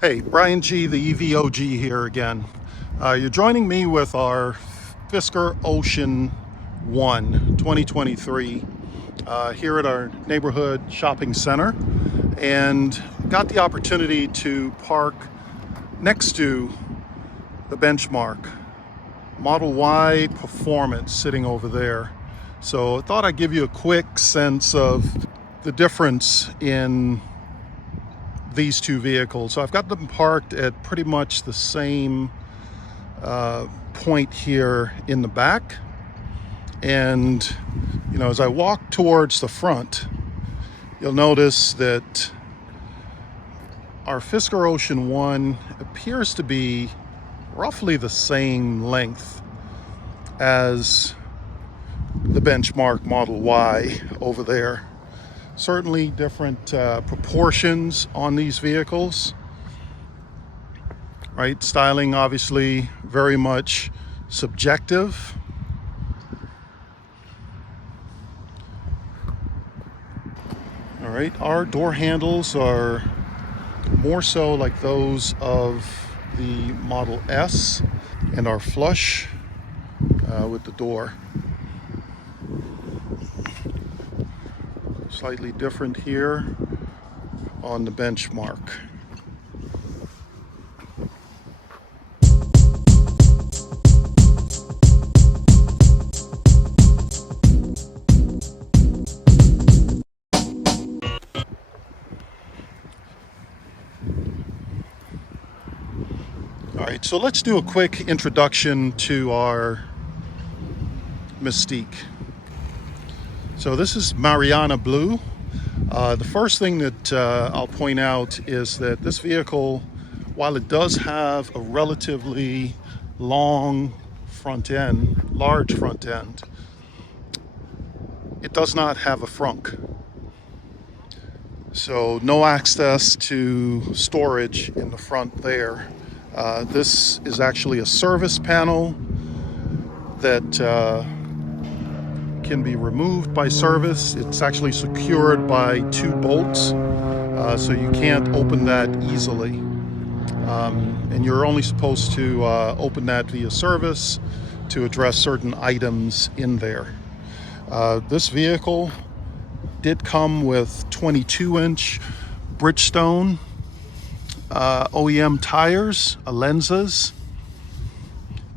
Hey, Brian G, the EVOG here again. You're joining me with our fiskerocean 1 2023 here at our neighborhood shopping center, and got the opportunity to park next to the benchmark Model Y Performance sitting over there. So I thought I'd give you a quick sense of the difference in these two vehicles. So I've got them parked at pretty much the same point here in the back, and as I walk towards the front, you'll notice that our fiskerocean 1 appears to be roughly the same length as the benchmark Model Y over there. Certainly different proportions on these vehicles, right? Styling obviously very much subjective. All right, our door handles are more so like those of the Model S and are flush with the door. Slightly different here on the benchmark. All right, so let's do a quick introduction to our Mystique. So this is Mariana blue. The first thing that I'll point out is that this vehicle, while it does have a relatively long front end, large front end, it does not have a frunk. So no access to storage in the front there. This is actually a service panel that can be removed by service. It's actually secured by 2 bolts, so you can't open that easily. And you're only supposed to open that via service to address certain items in there. This vehicle did come with 22-inch Bridgestone OEM tires, lenses,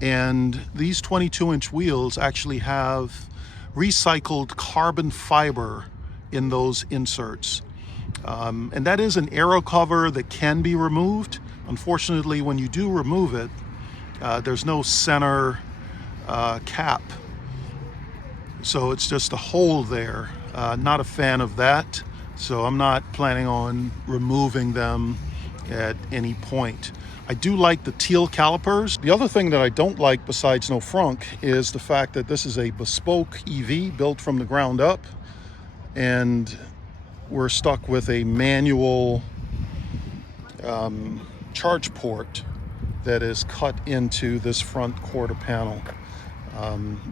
and these 22-inch wheels actually have recycled carbon fiber in those inserts. And that is an aero cover that can be removed. Unfortunately, when you do remove it, there's no center cap. So it's just a hole there. Not a fan of that. So I'm not planning on removing them at any point. I do like the teal calipers. The other thing that I don't like, besides no frunk, is the fact that this is a bespoke EV built from the ground up, and we're stuck with a manual charge port that is cut into this front quarter panel.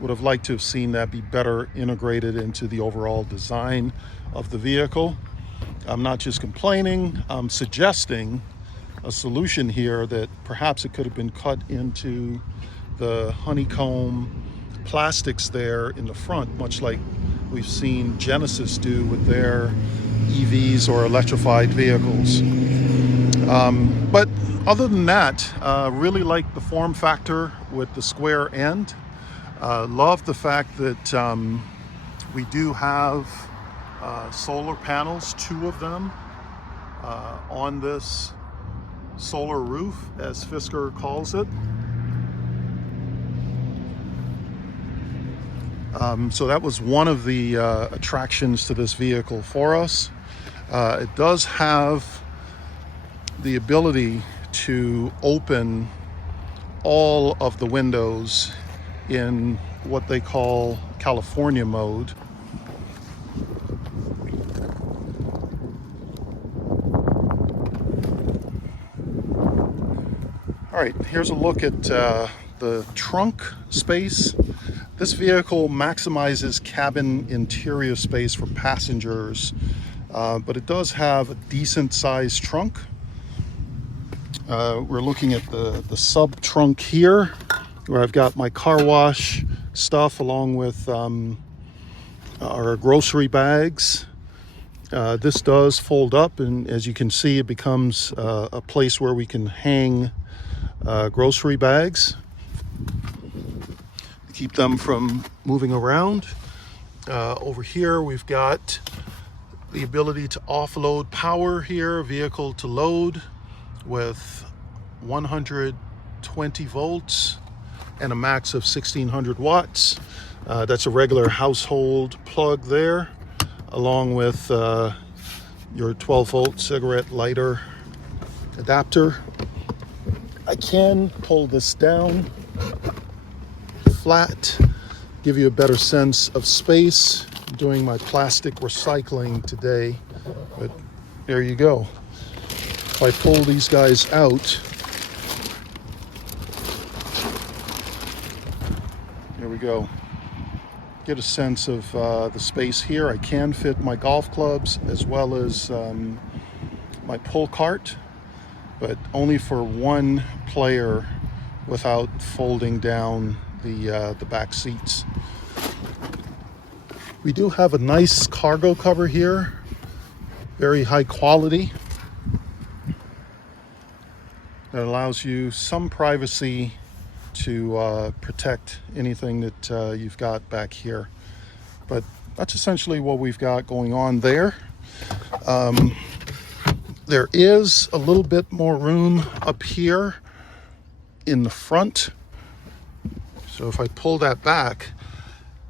Would have liked to have seen that be better integrated into the overall design of the vehicle. I'm not just complaining, I'm suggesting a solution here that perhaps it could have been cut into the honeycomb plastics there in the front, much like we've seen Genesis do with their EVs or electrified vehicles. But other than that, really like the form factor with the square end. Love the fact that we do have solar panels, 2 of them, on this solar roof, as Fisker calls it. So that was one of the attractions to this vehicle for us. It does have the ability to open all of the windows in what they call California mode. All right, here's a look at the trunk space. This vehicle maximizes cabin interior space for passengers, but it does have a decent sized trunk. We're looking at the sub trunk here, where I've got my car wash stuff along with our grocery bags. This does fold up, and as you can see, it becomes a place where we can hang grocery bags to keep them from moving around. Over here we've got the ability to offload power here, vehicle to load, with 120 volts and a max of 1600 watts. That's a regular household plug there, along with your 12-volt cigarette lighter adapter. I can pull this down flat, give you a better sense of space. I'm doing my plastic recycling today, but there you go. If I pull these guys out, there we go. Get a sense of the space here. I can fit my golf clubs as well as my pull cart, but only for one player without folding down the back seats. We do have a nice cargo cover here, very high quality. That allows you some privacy to protect anything that you've got back here. But that's essentially what we've got going on there. There is a little bit more room up here in the front. So if I pull that back,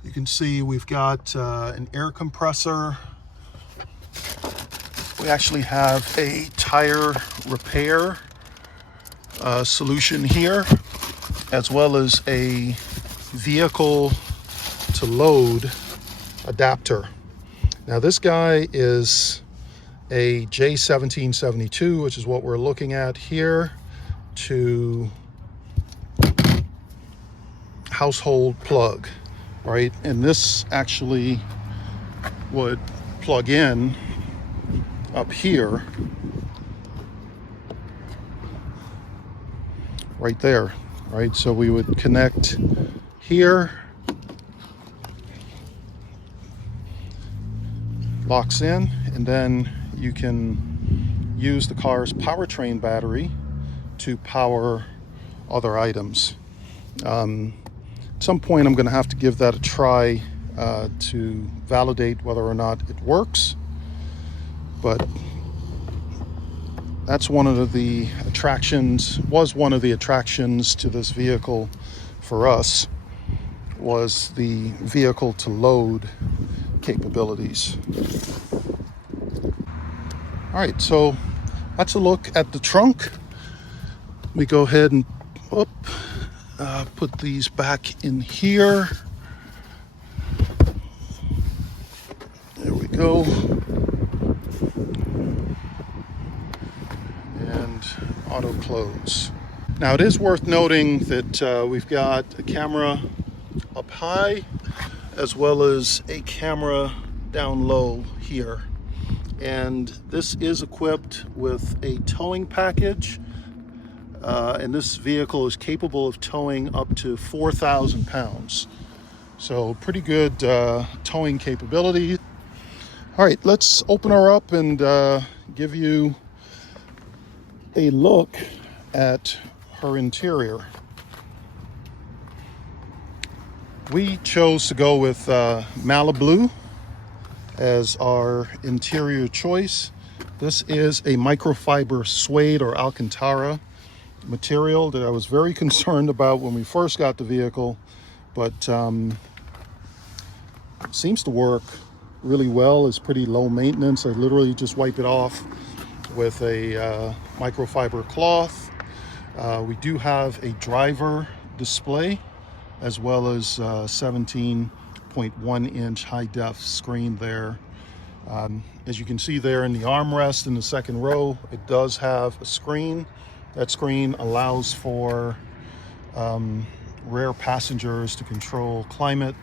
you can see we've got an air compressor. We actually have a tire repair solution here, as well as a vehicle to load adapter. Now this guy is a J1772, which is what we're looking at here, to household plug, right? And this actually would plug in up here, right there, right? So we would connect here, locks in, and then you can use the car's powertrain battery to power other items. At some point I'm going to have to give that a try to validate whether or not it works, but that's one of the attractions, was one of the attractions to this vehicle for us, was the vehicle to load capabilities. All right, so that's a look at the trunk. We go ahead and put these back in here. There we go. And auto close. Now it is worth noting that we've got a camera up high as well as a camera down low here. And this is equipped with a towing package. And this vehicle is capable of towing up to 4,000 pounds. So pretty good towing capability. All right, let's open her up and give you a look at her interior. We chose to go with Maliblu as our interior choice. This is a microfiber suede or Alcantara material that I was very concerned about when we first got the vehicle, but seems to work really well. It's pretty low maintenance. I literally just wipe it off with a microfiber cloth. We do have a driver display as well as 17.1 inch high def screen there. As you can see there in the armrest in the second row, it does have a screen. That screen allows for rear passengers to control climate,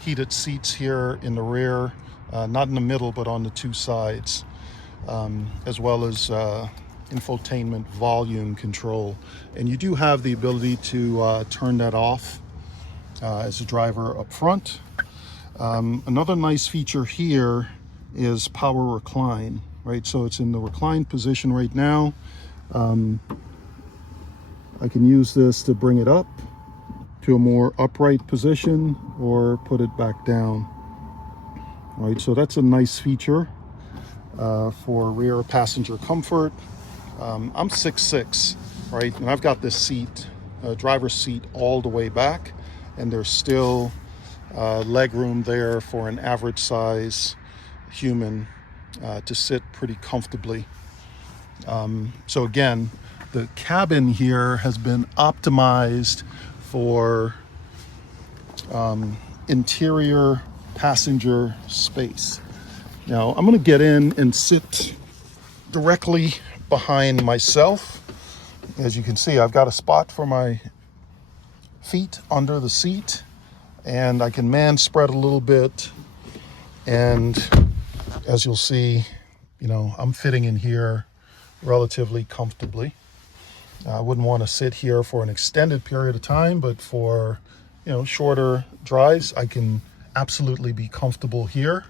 heated seats here in the rear, not in the middle, but on the two sides, as well as infotainment volume control. And you do have the ability to turn that off as a driver up front. Another nice feature here is power recline, right? So it's in the recline position right now. I can use this to bring it up to a more upright position or put it back down. All right, so that's a nice feature for rear passenger comfort. I'm 6'6", right? And I've got this seat, driver's seat, all the way back, and there's still leg room there for an average size human to sit pretty comfortably. So again, the cabin here has been optimized for interior passenger space. Now I'm going to get in and sit directly behind myself. As you can see, I've got a spot for my feet under the seat, and I can man spread a little bit, and as you'll see, you know, I'm fitting in here relatively comfortably. I wouldn't want to sit here for an extended period of time, but for, you know, shorter drives, I can absolutely be comfortable here.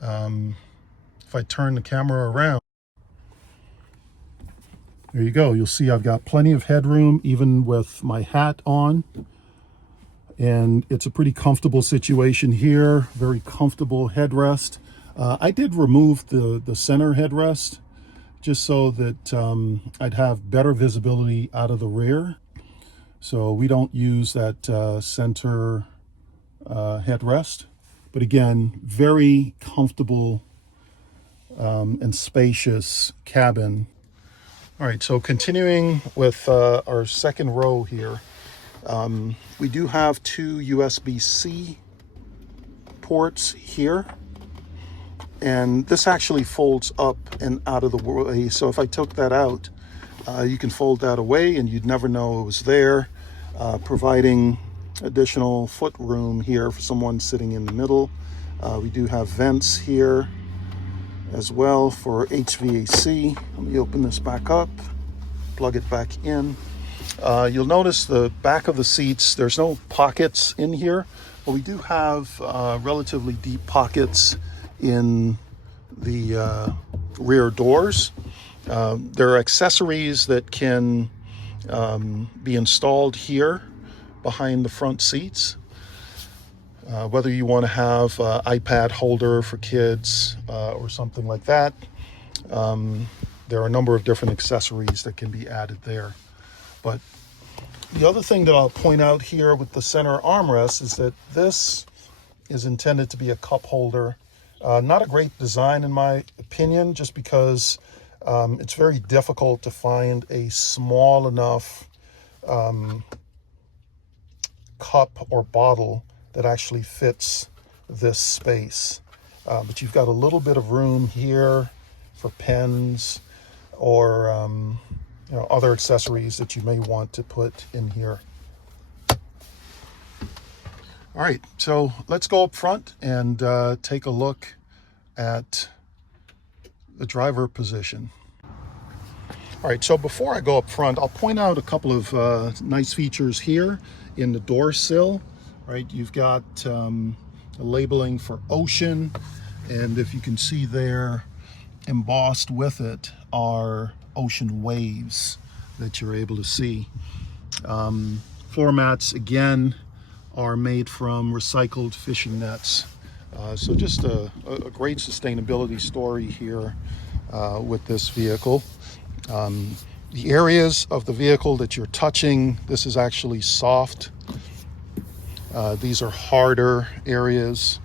If I turn the camera around, there you go. You'll see I've got plenty of headroom, even with my hat on. And it's a pretty comfortable situation here, very comfortable headrest. I did remove the center headrest just so that I'd have better visibility out of the rear. So we don't use that center headrest. But again, very comfortable and spacious cabin. All right, so continuing with our second row here. We do have two USB-C ports here, and this actually folds up and out of the way. So if I took that out, you can fold that away and you'd never know it was there, providing additional foot room here for someone sitting in the middle. We do have vents here as well for HVAC. Let me open this back up, plug it back in. You'll notice the back of the seats, there's no pockets in here, but we do have relatively deep pockets in the rear doors. There are accessories that can be installed here behind the front seats. Whether you want to have an iPad holder for kids or something like that, there are a number of different accessories that can be added there. But the other thing that I'll point out here with the center armrest is that this is intended to be a cup holder. Not a great design in my opinion, just because it's very difficult to find a small enough cup or bottle that actually fits this space. But you've got a little bit of room here for pens or you know, other accessories that you may want to put in here. All right, so let's go up front and take a look at the driver position. All right, so before I go up front, I'll point out a couple of nice features here in the door sill. Right, you've got a labeling for ocean, and if you can see there, embossed with it are ocean waves that you're able to see. Floor mats, again, are made from recycled fishing nets. So just a great sustainability story here with this vehicle. The areas of the vehicle that you're touching, this is actually soft. These are harder areas.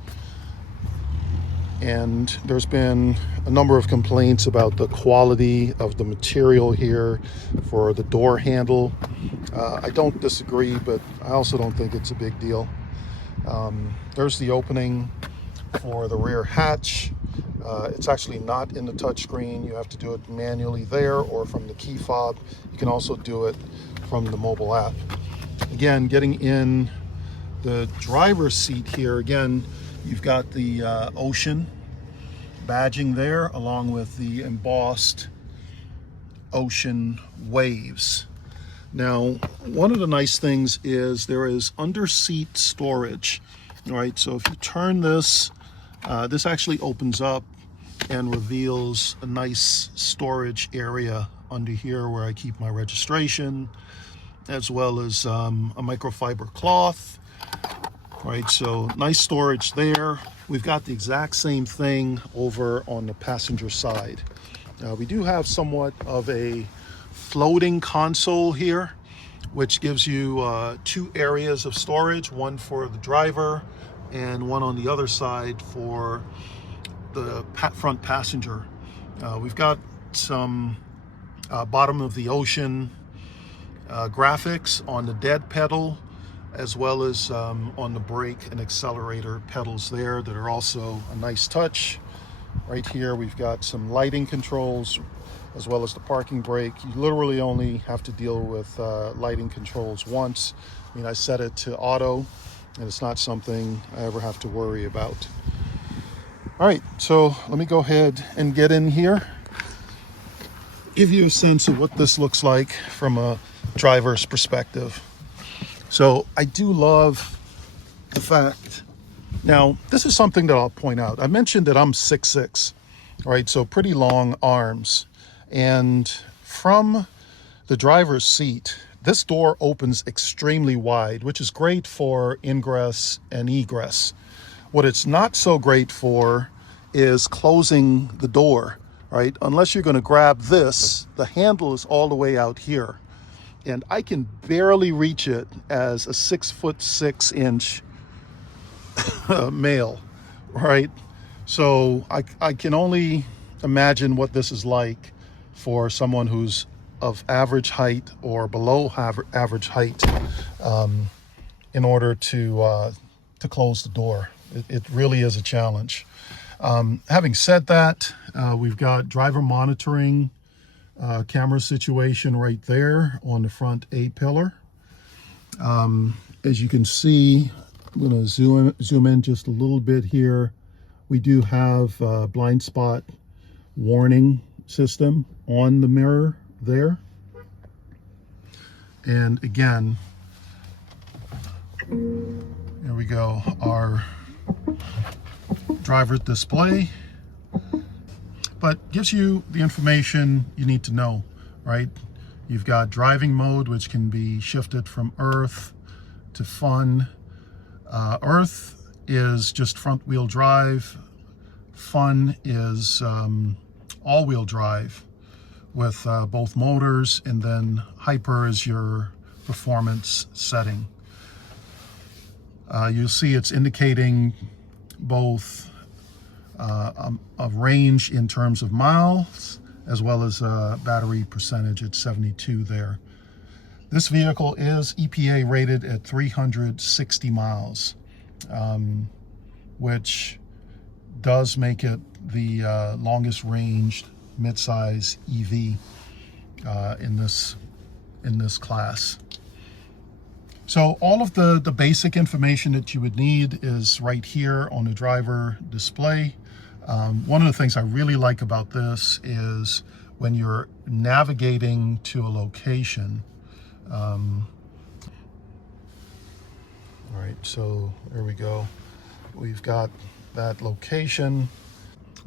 And there's been a number of complaints about the quality of the material here for the door handle. I don't disagree, but I also don't think it's a big deal. There's the opening for the rear hatch. It's actually not in the touchscreen. You have to do it manually there or from the key fob. You can also do it from the mobile app. Again, getting in the driver's seat here, again, you've got the ocean badging there along with the embossed ocean waves. Now, one of the nice things is there is under-seat storage. All right, so if you turn this, this actually opens up and reveals a nice storage area under here where I keep my registration, as well as a microfiber cloth. All right, so nice storage there. We've got the exact same thing over on the passenger side. We do have somewhat of a floating console here, which gives you 2 areas of storage, one for the driver and one on the other side for the front passenger. We've got some bottom of the ocean graphics on the dead pedal, as well as on the brake and accelerator pedals there that are also a nice touch. Right here we've got some lighting controls as well as the parking brake. You literally only have to deal with lighting controls once. I mean, I set it to auto and it's not something I ever have to worry about. All right, so let me go ahead and get in here, give you a sense of what this looks like from a driver's perspective. So I do love the fact, now this is something that I'll point out. I mentioned that I'm 6'6", right? So pretty long arms. And from the driver's seat, this door opens extremely wide, which is great for ingress and egress. What it's not so great for is closing the door, right? Unless you're going to grab this, the handle is all the way out here. And I can barely reach it as a 6'6" male, right? So I can only imagine what this is like for someone who's of average height or below average height in order to close the door. It really is a challenge. Having said that, we've got driver monitoring camera situation right there on the front A-pillar. As you can see, I'm going to zoom in just a little bit here. We do have a blind spot warning system on the mirror there. And again, there we go, our driver display, but gives you the information you need to know, right? You've got driving mode, which can be shifted from Earth to Fun. Earth is just front wheel drive. Fun is all-wheel drive with both motors, and then Hyper is your performance setting. You'll see it's indicating both a range in terms of miles as well as a battery percentage at 72 there. This vehicle is EPA rated at 360 miles, which does make it the longest ranged midsize EV in this class. So all of the basic information that you would need is right here on the driver display. One of the things I really like about this is when you're navigating to a location. All right, so there we go. We've got that location.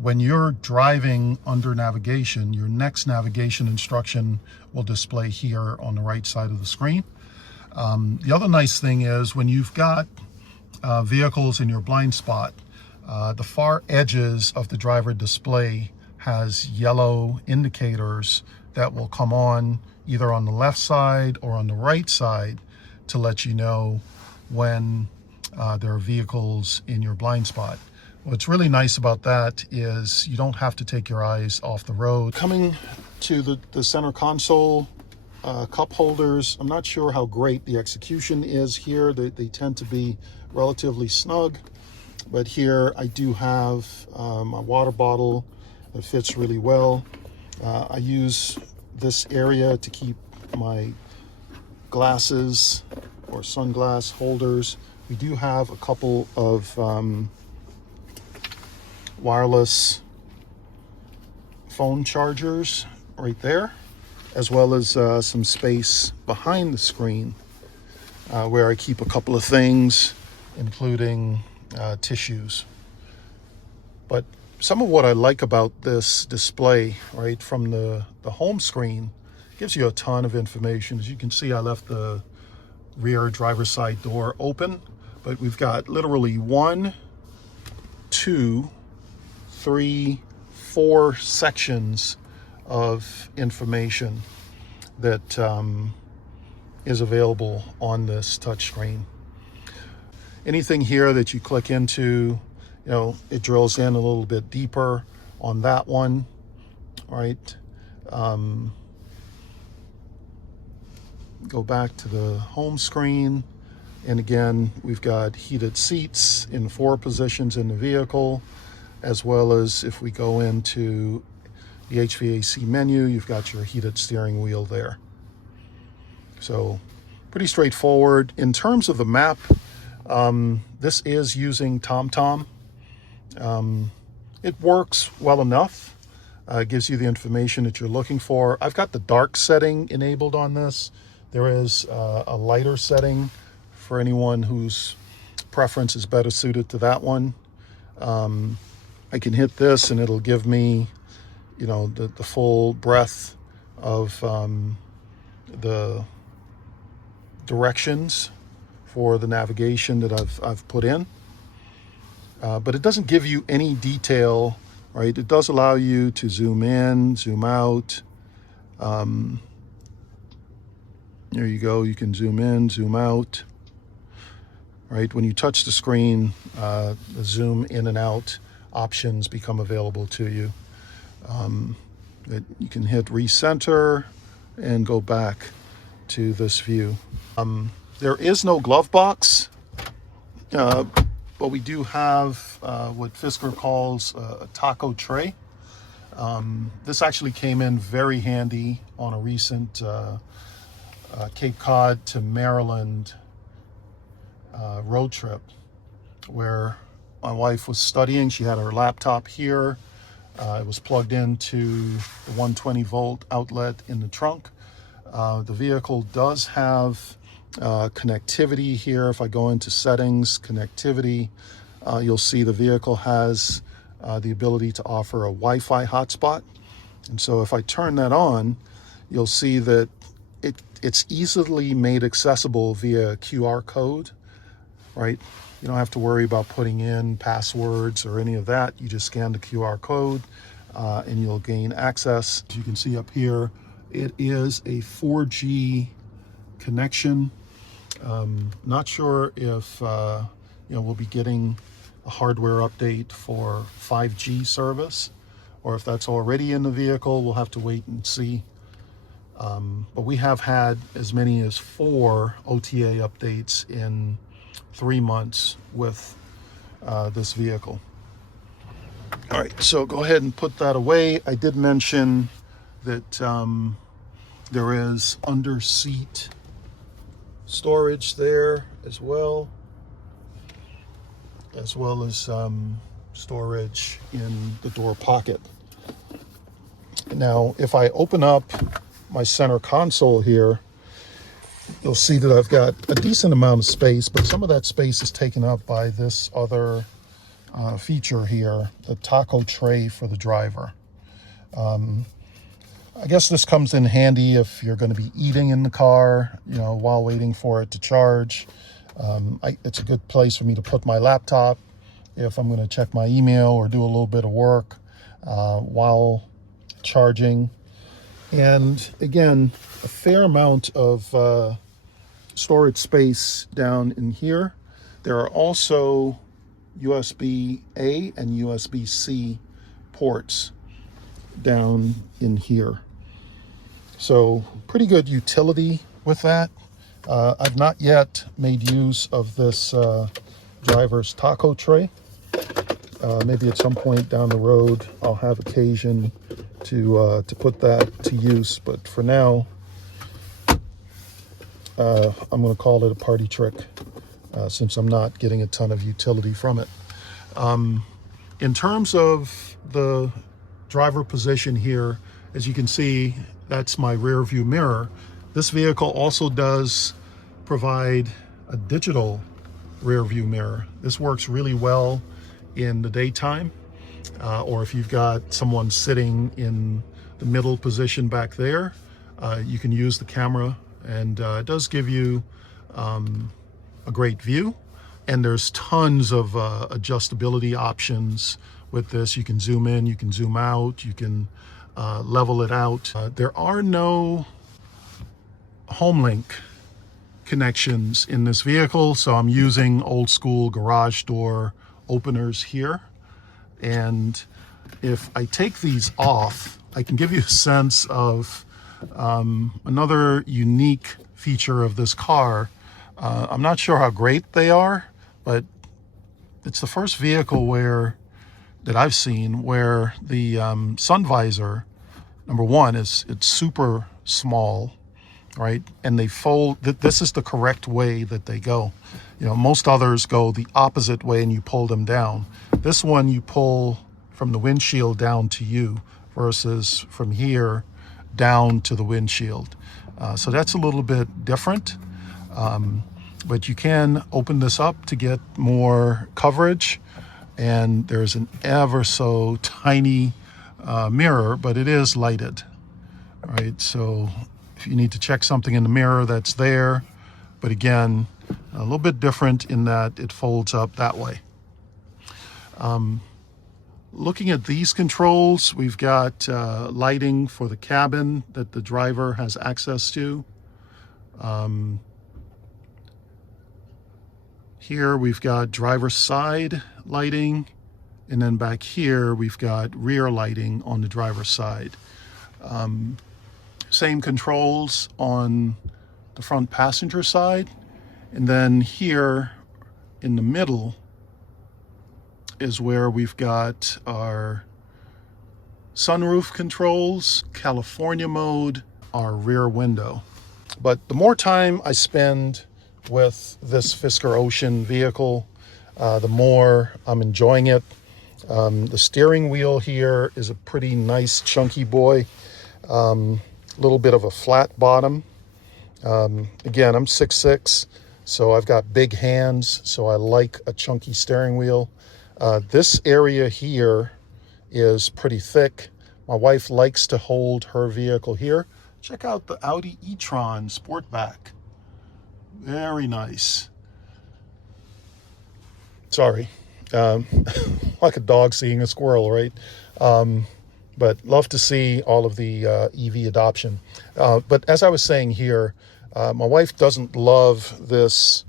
When you're driving under navigation, your next navigation instruction will display here on the right side of the screen. The other nice thing is when you've got vehicles in your blind spot, the far edges of the driver display has yellow indicators that will come on either on the left side or on the right side to let you know when there are vehicles in your blind spot. What's really nice about that is you don't have to take your eyes off the road. Coming to the center console, cup holders, I'm not sure how great the execution is here. They tend to be relatively snug, but here I do have my water bottle that fits really well. I use this area to keep my glasses or sunglass holders. We do have a couple of wireless phone chargers right there. as well as some space behind the screen where I keep a couple of things, including tissues. But some of what I like about this display, right, from the home screen, gives you a ton of information. As you can see, I left the rear driver's side door open, but we've got literally 1, 2, 3, 4 sections of information that is available on this touchscreen. Anything here that you click into, you know, it drills in a little bit deeper on that one, right? Go back to the home screen, and again, we've got heated seats in 4 positions in the vehicle, as well as if we go into the HVAC menu, you've got your heated steering wheel there. So pretty straightforward. In terms of the map, this is using TomTom. It works well enough. It gives you the information that you're looking for. I've got the dark setting enabled on this. There is a lighter setting for anyone whose preference is better suited to that one. I can hit this and it'll give me, you know, the full breadth of the directions for the navigation that I've put in. But it doesn't give you any detail, right? It does allow you to zoom in, zoom out. There you go. You can zoom in, zoom out. Right? When you touch the screen, the zoom in and out options become available to you. You can hit recenter and go back to this view. There is no glove box, but we do have what Fisker calls a taco tray. This actually came in very handy on a recent Cape Cod to Maryland road trip where my wife was studying. She had her laptop here. It was plugged into the 120 volt outlet in the trunk. The vehicle does have connectivity here. If I go into settings, connectivity, you'll see the vehicle has the ability to offer a Wi-Fi hotspot. And so if I turn that on, you'll see that it's easily made accessible via QR code, right? You don't have to worry about putting in passwords or any of that. You just scan the QR code and you'll gain access. As you can see up here, it is a 4G connection. Not sure if we'll be getting a hardware update for 5G service, or if that's already in the vehicle. We'll have to wait and see. But we have had as many as 4 OTA updates in 3 months with this vehicle. All right, so go ahead and put that away. I did mention that there is under seat storage there as well as storage in the door pocket. Now, if I open up my center console here, you'll see that I've got a decent amount of space, but some of that space is taken up by this other feature here, the taco tray for the driver. I guess this comes in handy if you're going to be eating in the car, you know, while waiting for it to charge. It's a good place for me to put my laptop if I'm going to check my email or do a little bit of work while charging. And again, a fair amount of storage space down in here. There are also USB-A and USB-C ports down in here. So pretty good utility with that. I've not yet made use of this driver's taco tray. Maybe at some point down the road I'll have occasion to put that to use, but for now I'm going to call it a party trick since I'm not getting a ton of utility from it. In terms of the driver position here, as you can see, That's my rear view mirror. This vehicle also does provide a digital rear view mirror. This works really well in the daytime, or if you've got someone sitting in the middle position back there, you can use the camera, and it does give you a great view. And there's tons of adjustability options with this. You can zoom in, you can zoom out, you can level it out. There are no HomeLink connections in this vehicle, so I'm using old school garage door openers here. And if I take these off, I can give you a sense of another unique feature of this car. I'm not sure how great they are, but it's the first vehicle that I've seen where the sun visor, number one, it's super small, right? And they fold. This is the correct way that they go. You know, most others go the opposite way and you pull them down. This one you pull from the windshield down to you versus from here down to the windshield. So that's a little bit different. But you can open this up to get more coverage, and there's an ever so tiny mirror, but it is lighted, right? So if you need to check something in the mirror, that's there. But again, a little bit different in that it folds up that way. Looking at these controls, we've got lighting for the cabin that the driver has access to. Here we've got driver's side lighting, and then back here we've got rear lighting on the driver's side. Same controls on the front passenger side, and then here in the middle is where we've got our sunroof controls, California mode, our rear window. But the more time I spend with this fiskerocean vehicle, the more I'm enjoying it. The steering wheel here is a pretty nice chunky boy, little bit of a flat bottom. Again, I'm 6'6", so I've got big hands, so I like a chunky steering wheel. This area here is pretty thick. My wife likes to hold her vehicle here. Check out the Audi e-tron Sportback. Very nice. Sorry, like a dog seeing a squirrel, right? But love to see all of the EV adoption. But as I was saying here, my wife doesn't love this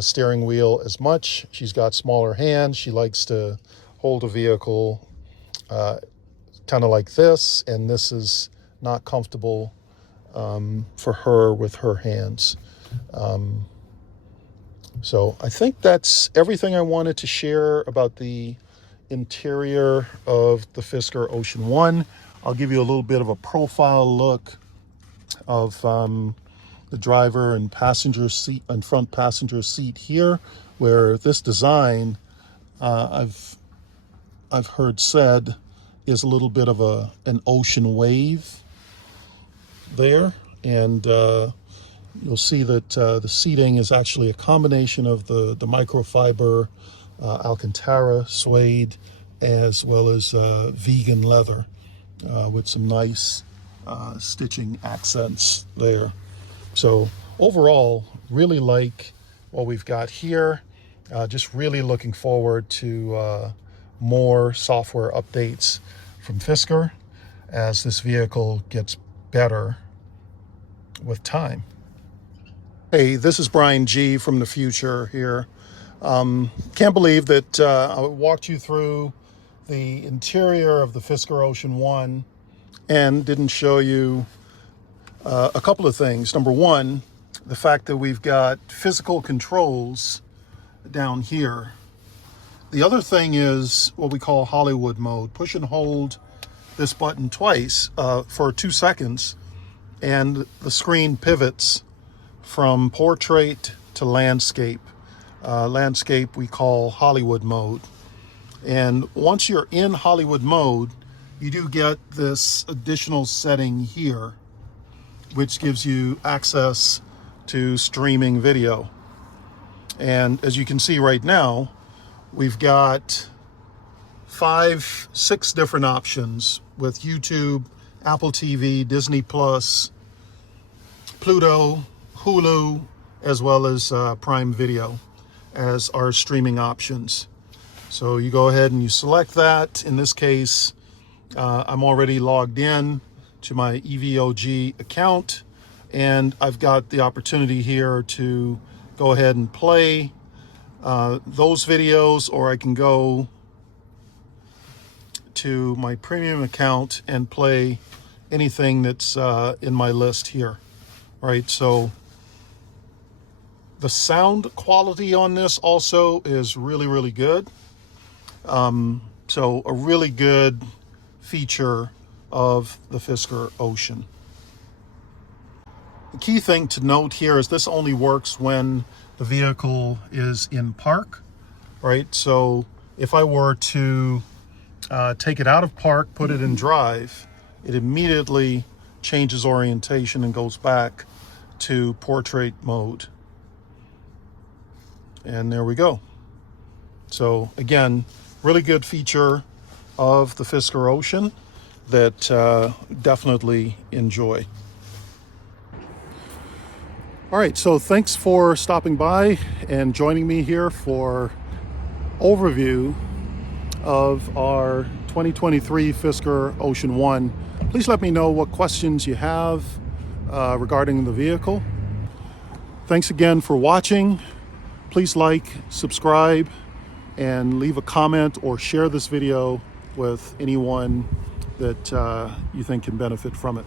steering wheel as much. She's got smaller hands. She likes to hold a vehicle kind of like this, and this is not comfortable for her with her hands. So I think that's everything I wanted to share about the interior of the Fiskerocean 1. I'll give you a little bit of a profile look of the driver and passenger seat and front passenger seat here, where this design I've heard said is a little bit of an ocean wave there, and you'll see that the seating is actually a combination of the microfiber Alcantara suede as well as vegan leather with some nice stitching accents there. So overall, really like what we've got here. Just really looking forward to more software updates from Fisker as this vehicle gets better with time. Hey, this is Brian G from the future here. Can't believe that I walked you through the interior of the Fiskerocean 1 and didn't show you a couple of things. Number one, the fact that we've got physical controls down here. The other thing is what we call Hollywood mode. Push and hold this button twice for 2 seconds, and the screen pivots from portrait to landscape. Landscape we call Hollywood mode. And once you're in Hollywood mode, you do get this additional setting here. which gives you access to streaming video. And as you can see right now, we've got 6 different options with YouTube, Apple TV, Disney Plus, Pluto, Hulu, as well as Prime Video as our streaming options. So you go ahead and you select that. In this case, I'm already logged in to my evog account, and I've got the opportunity here to go ahead and play those videos, or I can go to my premium account and play anything that's in my list here, right? So the sound quality on this also is really, really good. So a really good feature of the fiskerocean. The key thing to note here is this only works when the vehicle is in park, right? So if I were to take it out of park, put it in drive, it immediately changes orientation and goes back to portrait mode. And there we go. So again, really good feature of the fiskerocean that definitely enjoy. All right, so thanks for stopping by and joining me here for overview of our 2023 fiskerocean 1. Please let me know what questions you have regarding the vehicle. Thanks again for watching. Please like, subscribe, and leave a comment or share this video with anyone that you think can benefit from it.